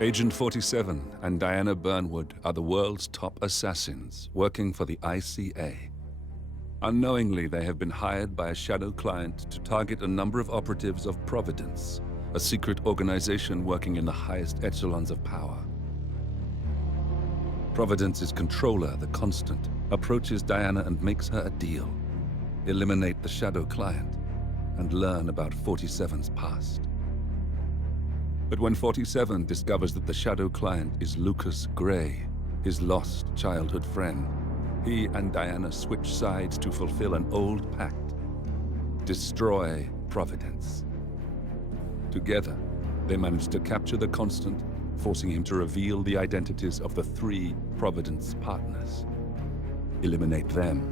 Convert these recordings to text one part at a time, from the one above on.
Agent 47 and Diana Burnwood are the world's top assassins working for the ICA. Unknowingly, they have been hired by a shadow client to target a number of operatives of Providence, a secret organization working in the highest echelons of power. Providence's controller, the Constant, approaches Diana and makes her a deal. Eliminate the shadow client and learn about 47's past. But when 47 discovers that the shadow client is Lucas Gray, his lost childhood friend, he and Diana switch sides to fulfill an old pact: destroy Providence. Together, they manage to capture the Constant, forcing him to reveal the identities of the 3 Providence partners. Eliminate them,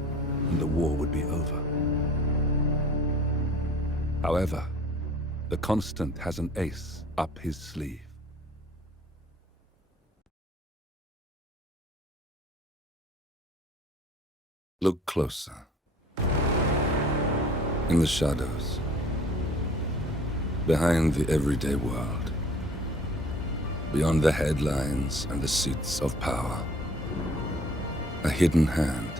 and the war would be over. However, the Constant has an ace up his sleeve. Look closer. In the shadows, behind the everyday world, beyond the headlines and the seats of power, a hidden hand.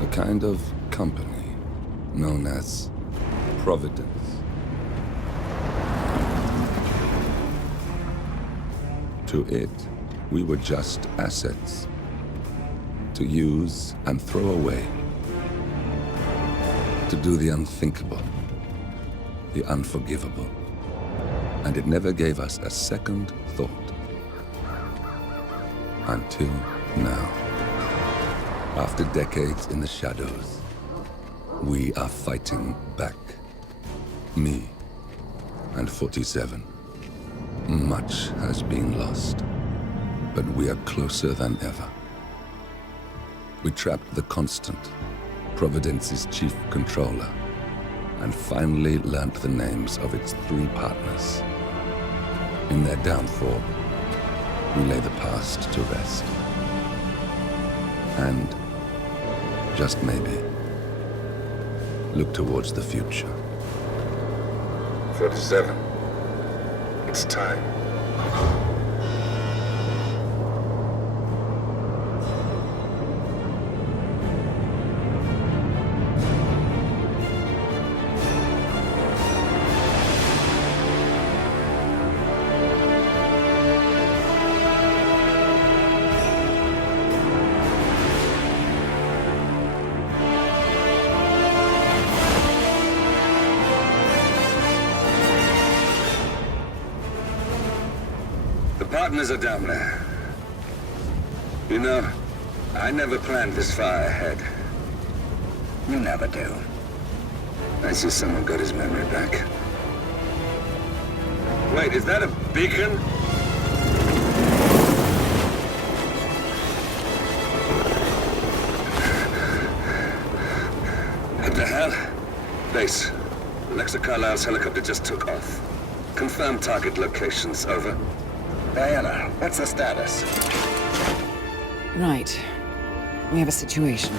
A kind of company known as Providence. To it, we were just assets to use and throw away, to do the unthinkable, the unforgivable, and it never gave us a second thought. Until now. After decades in the shadows, we are fighting back. Me and 47. Much has been lost, but we are closer than ever. We trapped the Constant, Providence's chief controller, and finally learnt the names of its 3 partners. In their downfall, we lay the past to rest. And, just maybe, look towards the future. 47. It's time. Partners are down there. You know, I never planned this far ahead. You never do. I see someone got his memory back. Wait, is that a beacon? What the hell? Base. Alexa Carlisle's helicopter just took off. Confirm target locations, over. Diana, what's the status? Right. We have a situation.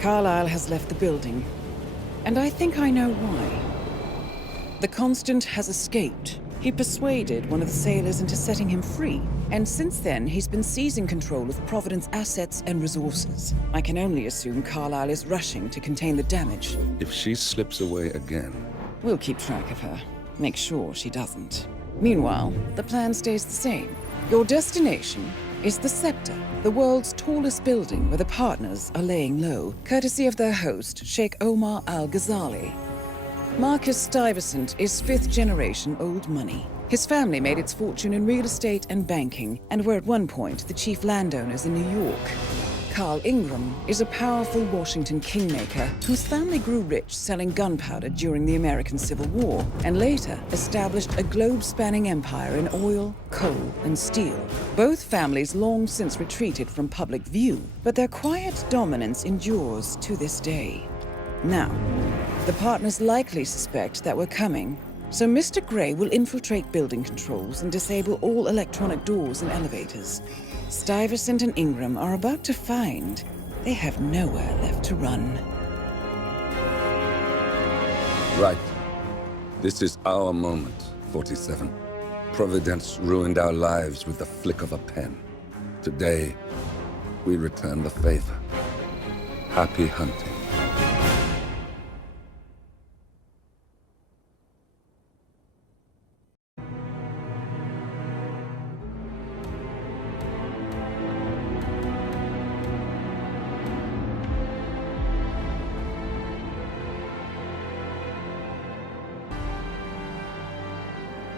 Carlisle has left the building. And I think I know why. The Constant has escaped. He persuaded one of the sailors into setting him free. And since then, he's been seizing control of Providence assets and resources. I can only assume Carlisle is rushing to contain the damage. If she slips away again... We'll keep track of her. Make sure she doesn't. Meanwhile, the plan stays the same. Your destination is the Scepter, the world's tallest building where the partners are laying low, courtesy of their host, Sheikh Omar Al-Ghazali. Marcus Stuyvesant is 5th-generation old money. His family made its fortune in real estate and banking, and were at one point the chief landowners in New York. Carl Ingram is a powerful Washington kingmaker whose family grew rich selling gunpowder during the American Civil War, and later established a globe-spanning empire in oil, coal, and steel. Both families long since retreated from public view, but their quiet dominance endures to this day. Now, the partners likely suspect that we're coming, so Mr. Gray will infiltrate building controls and disable all electronic doors and elevators. Stuyvesant and Ingram are about to find they have nowhere left to run. Right. This is our moment, 47. Providence ruined our lives with the flick of a pen. Today, we return the favor. Happy hunting.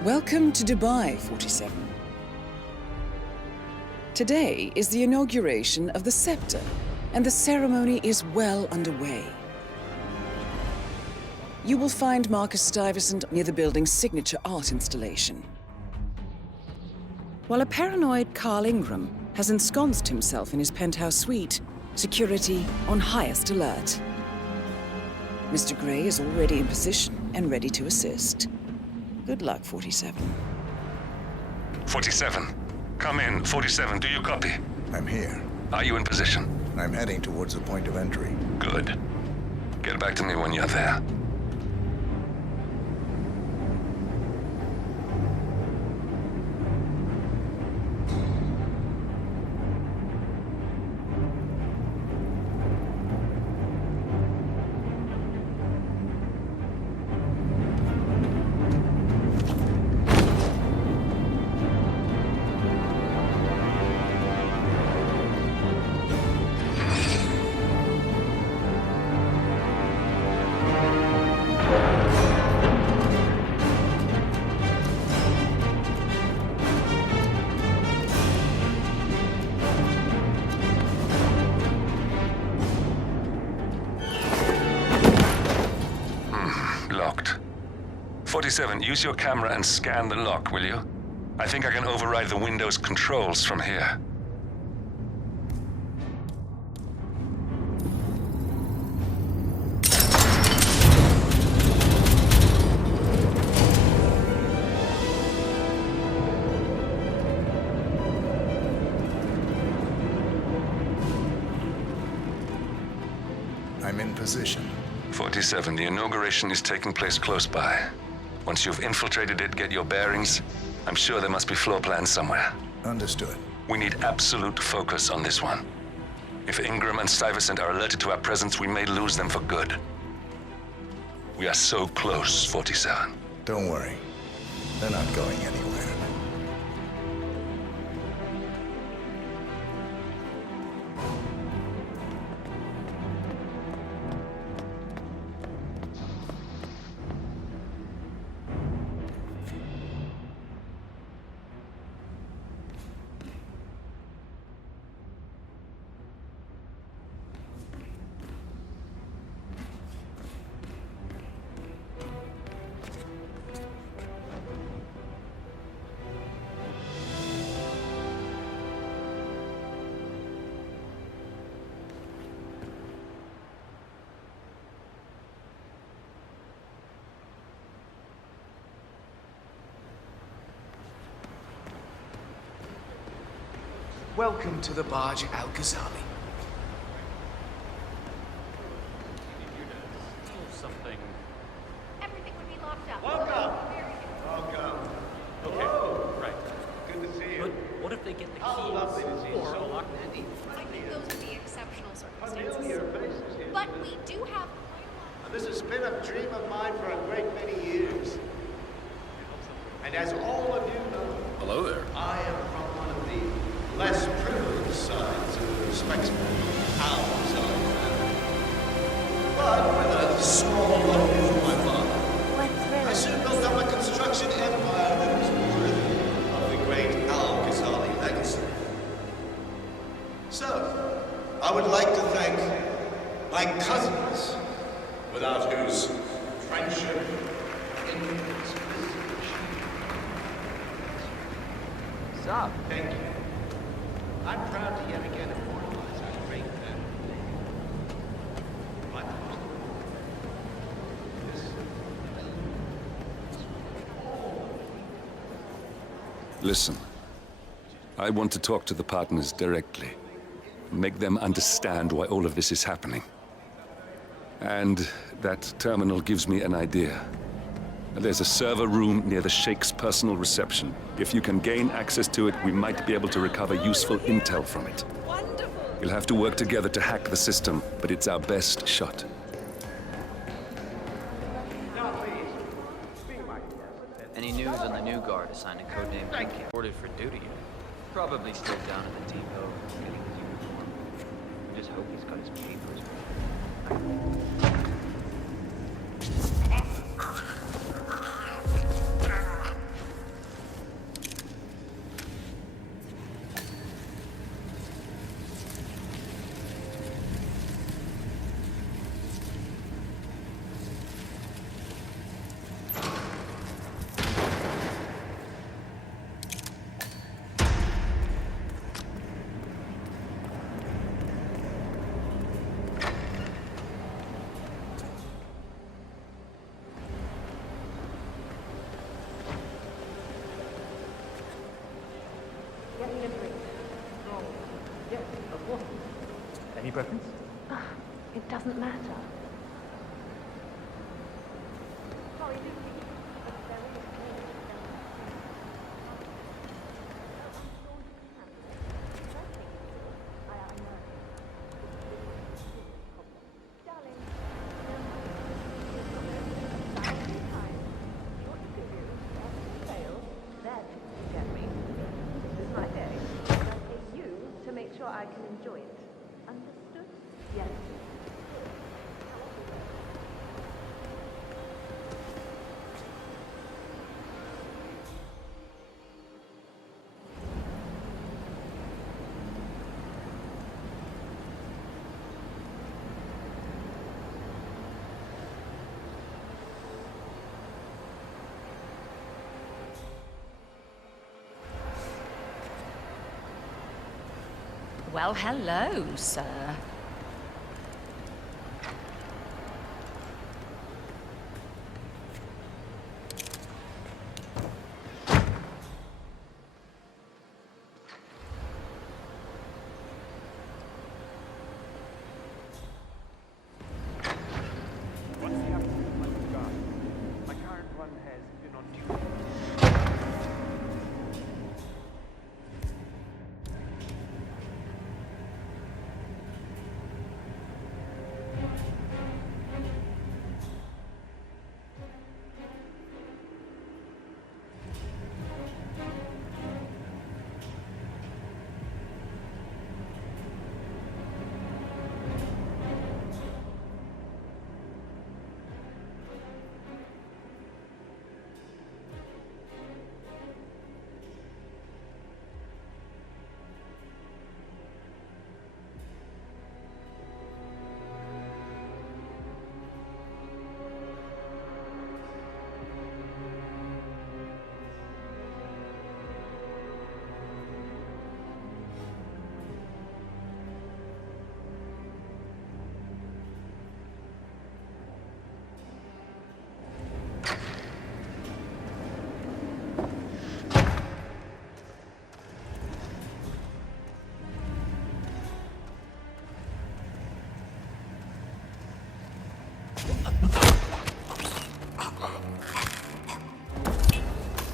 Welcome to Dubai, 47. Today is the inauguration of the Scepter, and the ceremony is well underway. You will find Marcus Stuyvesant near the building's signature art installation. While a paranoid Carl Ingram has ensconced himself in his penthouse suite, security on highest alert. Mr. Gray is already in position and ready to assist. Good luck, 47. 47. Come in. 47, do you copy? I'm here. Are you in position? I'm heading towards the point of entry. Good. Get back to me when you're there. Locked. 47, use your camera and scan the lock, will you? I think I can override the Windows controls from here. I'm in position. 47, the inauguration is taking place close by. Once you've infiltrated it, get your bearings. I'm sure there must be floor plans somewhere. Understood. We need absolute focus on this one. If Ingram and Stuyvesant are alerted to our presence, we may lose them for good. We are so close, 47. Don't worry. They're not going anywhere. Welcome to the barge Al-Ghazali. Something. Everything would be locked up. Welcome. Very good. Welcome. Okay. Whoa. Right. Good to see But you. what if they get the keys? How lovely to see you. Or So lock Mandy? I think those would be exceptional Familiar circumstances. faces here. But we do have This has been a dream of mine for a great many years. And as all of you know, Hello there. I am from one of the less privileged sides of the spectrum. Al-Ghazali family. But with a small loan from my father, I soon built up a construction empire that was worthy of the great Al-Ghazali legacy. So, I would like to thank my cousins, without whose friendship, influence, Stop. thank you. I'm proud to yet again immortalize our great family. But Listen, I want to talk to the partners directly. Make them understand why all of this is happening. And that terminal gives me an idea. There's a server room near the Sheikh's personal reception. If you can gain access to it, we might be able to recover useful intel from it. Wonderful. We'll have to work together to hack the system, but it's our best shot. Any news on the new guard assigned to codename Pinky? Reported for duty. Probably still down at the depot, getting his uniform. I just hope he's got his papers. Any preference? It doesn't matter. I can enjoy it. Understood? Yes. Well, hello, sir. What's the absence of my cigar? My current one has been on duty.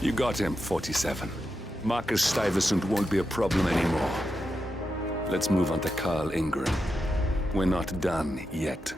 You got him, 47. Marcus Stuyvesant won't be a problem anymore. Let's move on to Carl Ingram. We're not done yet.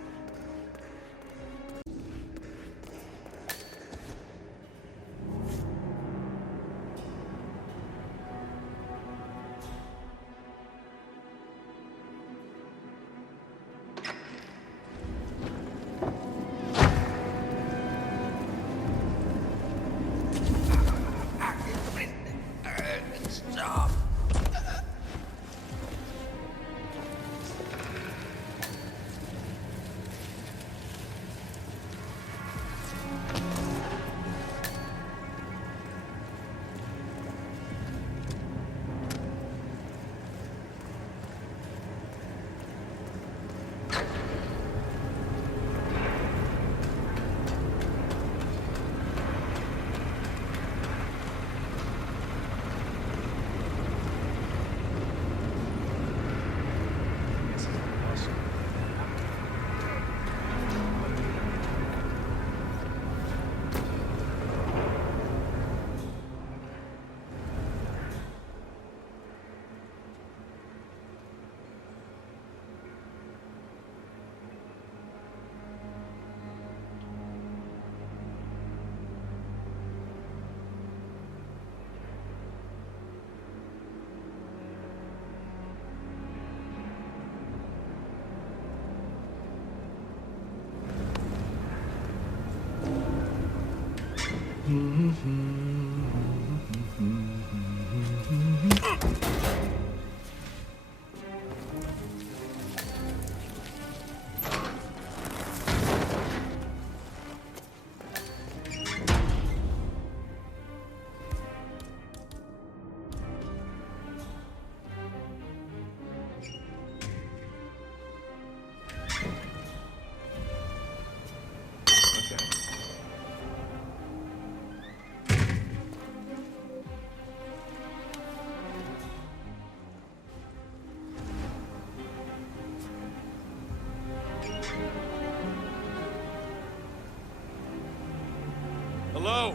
Hello?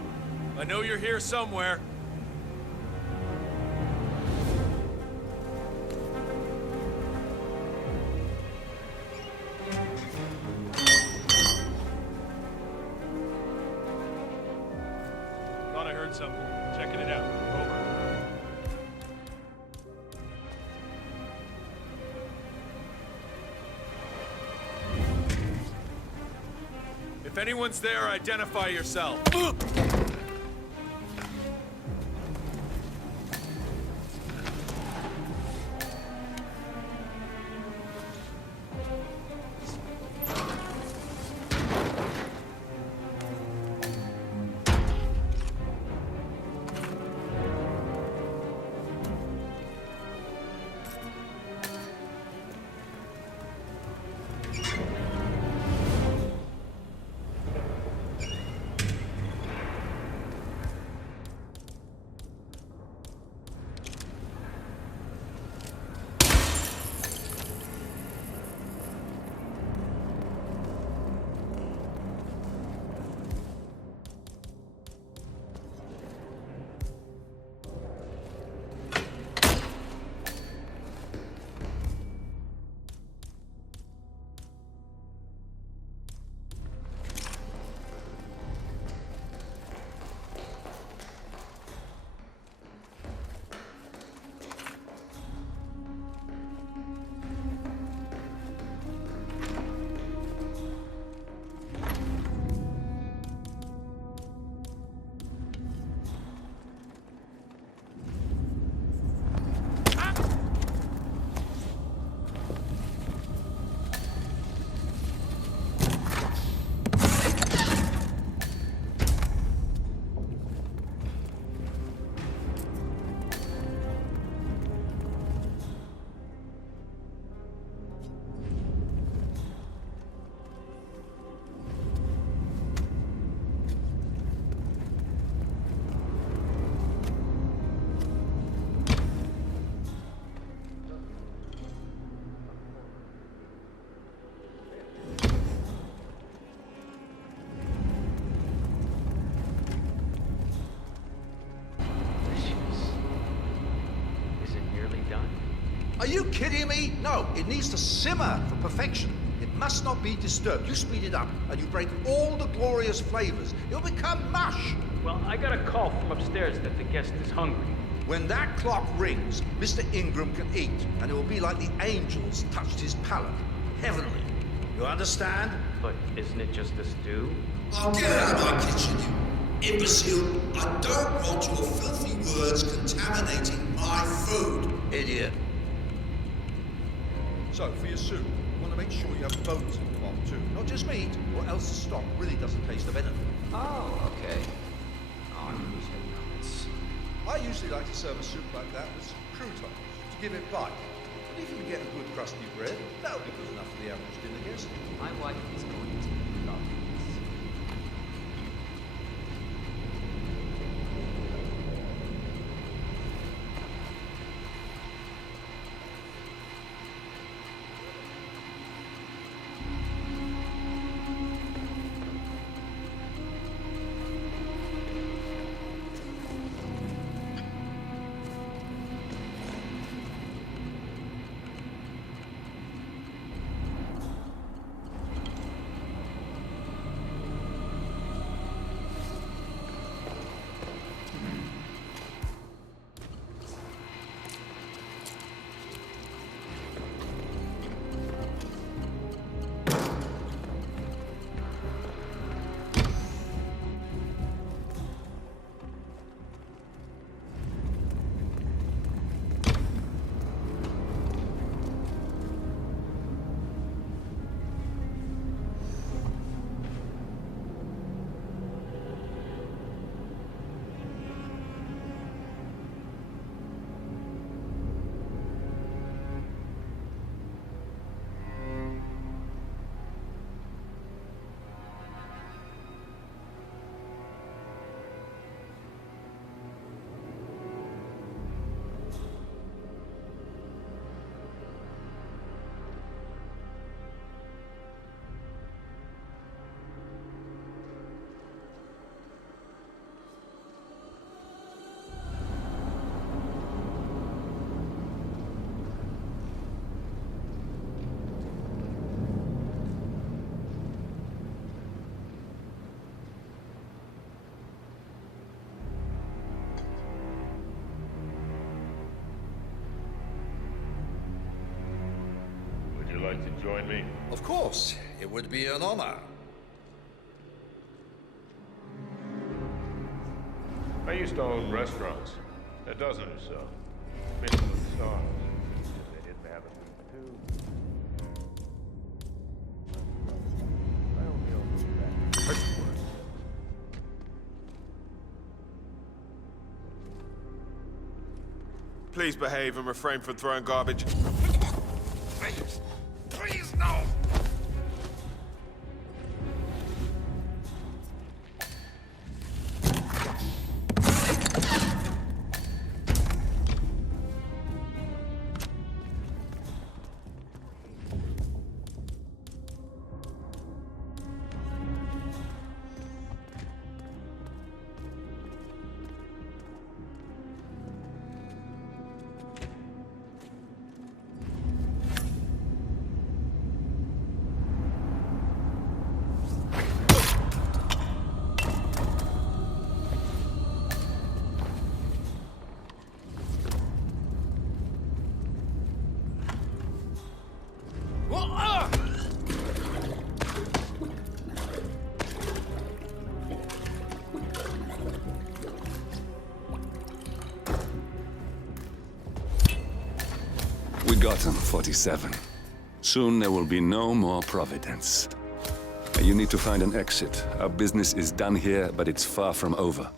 I know you're here somewhere. Thought I heard something. Checking it out. Over. If anyone's there, identify yourself. Are you kidding me? No, it needs to simmer for perfection. It must not be disturbed. You speed it up, and you break all the glorious flavors. It'll become mush. Well, I got a call from upstairs that the guest is hungry. When that clock rings, Mr. Ingram can eat, and it will be like the angels touched his palate. Heavenly. You understand? But isn't it just a stew? Oh, get out of my kitchen, you imbecile. I don't want your filthy words contaminating my food. Idiot. So, for your soup, you want to make sure you have bones in the pot too. Not just meat, or else the stock really doesn't taste of anything. Oh, okay. Oh, I'm used to nuts. I usually like to serve a soup like that with some croutons to give it bite. But if you can get a good crusty bread, that'll be good enough for the average dinner guest. My wife is going to love this. to join me? Of course, it would be an honor. I used to own restaurants. A dozen or so. Michelin stars. They didn't have a too. I only own that. Please behave and refrain from throwing garbage. Please. Please, no! We got him, 47. Soon there will be no more Providence. You need to find an exit. Our business is done here, but it's far from over.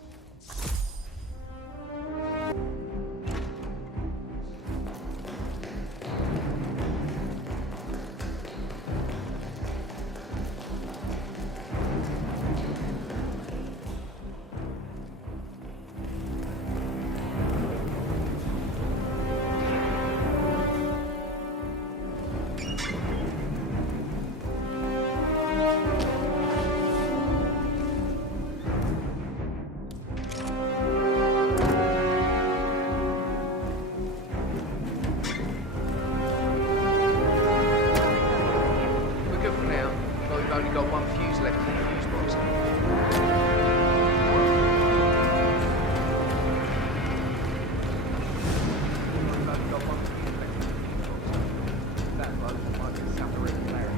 Only got one fuse left in the fuse box. We've only got one fuse left in the fuse box. That bloke might get some irregularity.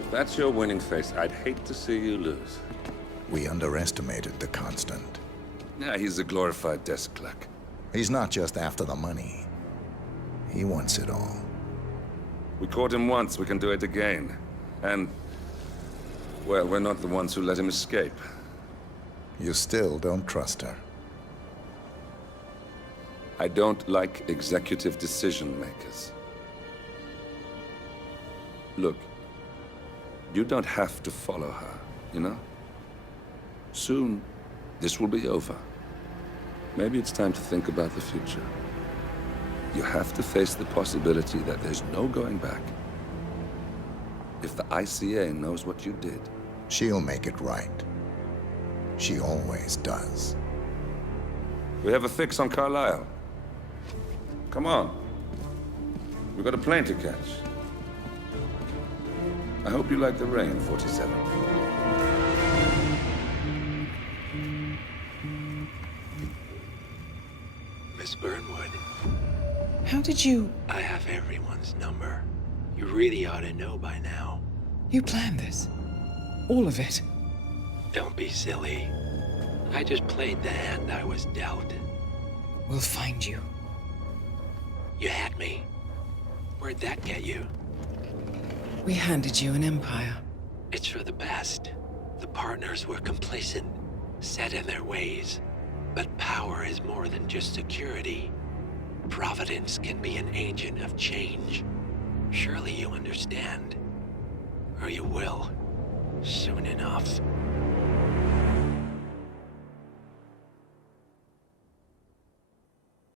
If that's your winning face, I'd hate to see you lose. We underestimated the Constant. Yeah, he's a glorified desk clerk. He's not just after the money. He wants it all. We caught him once, we can do it again. And, well, we're not the ones who let him escape. You still don't trust her. I don't like executive decision makers. Look, you don't have to follow her, you know? Soon, this will be over. Maybe it's time to think about the future. You have to face the possibility that there's no going back. If the ICA knows what you did, she'll make it right. She always does. We have a fix on Carlisle. Come on. We've got a plane to catch. I hope you like the rain, 47. Miss Burnwood. How did you... I have everyone's number. You really ought to know by now. You planned this? All of it? Don't be silly. I just played the hand I was dealt. We'll find you. You had me. Where'd that get you? We handed you an empire. It's for the best. The partners were complacent, set in their ways. But power is more than just security. Providence can be an agent of change. Surely you understand. Or you will. Soon enough.